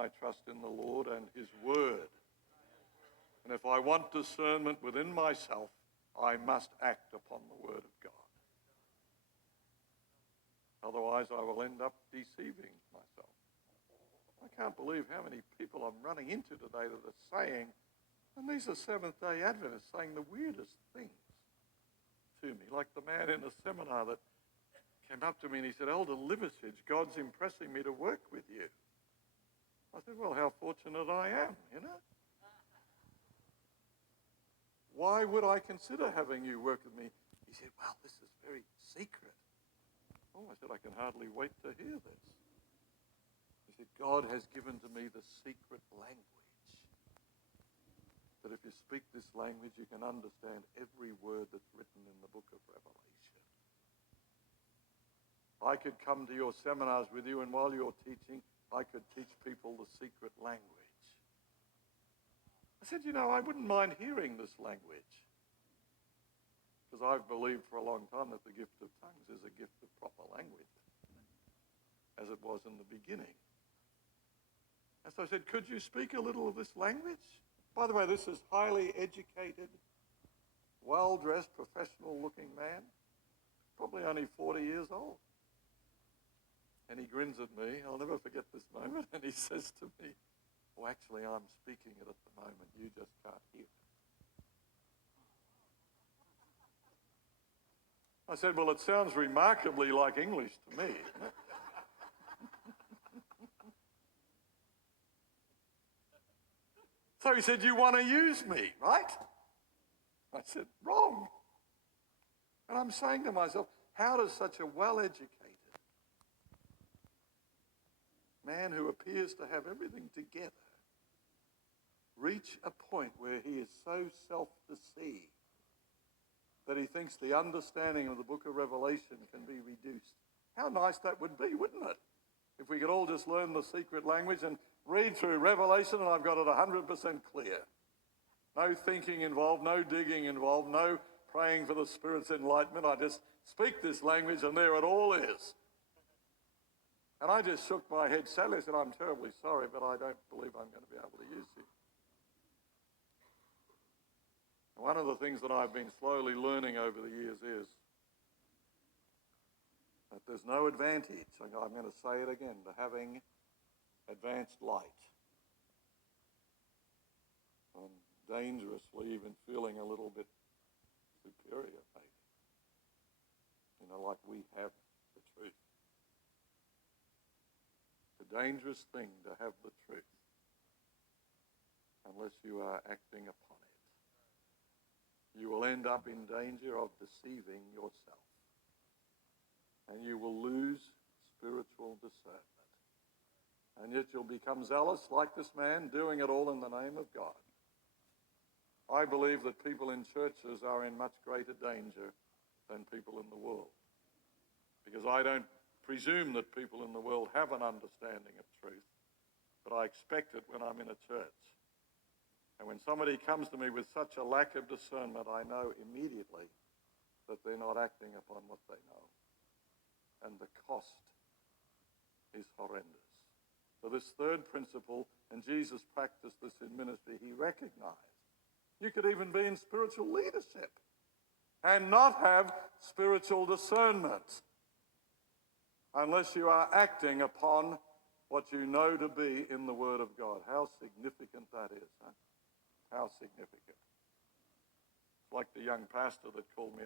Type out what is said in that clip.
my trust in the Lord and his word. And if I want discernment within myself, I must act upon the word of God. Otherwise, I will end up deceiving myself. I can't believe how many people I'm running into today that are saying, and these are Seventh-day Adventists saying the weirdest things to me, like the man in a seminar that came up to me and he said, Elder Liversidge, God's impressing me to work with you. I said, well, how fortunate I am, you know. Why would I consider having you work with me? He said, well, this is very secret. Oh, I said, I can hardly wait to hear this. He said, God has given to me the secret language. That if you speak this language, you can understand every word that's written in the book of Revelation. I could come to your seminars with you, and while you're teaching, I could teach people the secret language. I said, you know, I wouldn't mind hearing this language. Because I've believed for a long time that the gift of tongues is a gift of proper language, as it was in the beginning. And so I said, could you speak a little of this language? By the way, this is highly educated, well-dressed, professional-looking man, probably only 40 years old. And he grins at me. I'll never forget this moment. And he says to me, oh, actually, I'm speaking it at the moment. You just can't hear it. I said, well, it sounds remarkably like English to me. So he said, you want to use me, right? I said, wrong. And I'm saying to myself, how does such a well-educated man who appears to have everything together reach a point where he is so self-deceived that he thinks the understanding of the book of Revelation can be reduced? How nice that would be, wouldn't it? If we could all just learn the secret language and read through Revelation and I've got it 100% clear. No thinking involved, no digging involved, no praying for the Spirit's enlightenment. I just speak this language and there it all is. And I just shook my head sadly. I said, I'm terribly sorry, but I don't believe I'm going to be able to use you. One of the things that I've been slowly learning over the years is that there's no advantage, I'm going to say it again, to having advanced light. And dangerously even feeling a little bit superior, maybe. You know, like we have the truth. It's a dangerous thing to have the truth unless you are acting upon it. You will end up in danger of deceiving yourself. And you will lose spiritual discernment. And yet you'll become zealous like this man, doing it all in the name of God. I believe that people in churches are in much greater danger than people in the world. Because I don't presume that people in the world have an understanding of truth, but I expect it when I'm in a church. And when somebody comes to me with such a lack of discernment, I know immediately that they're not acting upon what they know. And the cost is horrendous. So this third principle, and Jesus practiced this in ministry, he recognized you could even be in spiritual leadership and not have spiritual discernment unless you are acting upon what you know to be in the Word of God. How significant that is, huh? How significant. It's like the young pastor that called me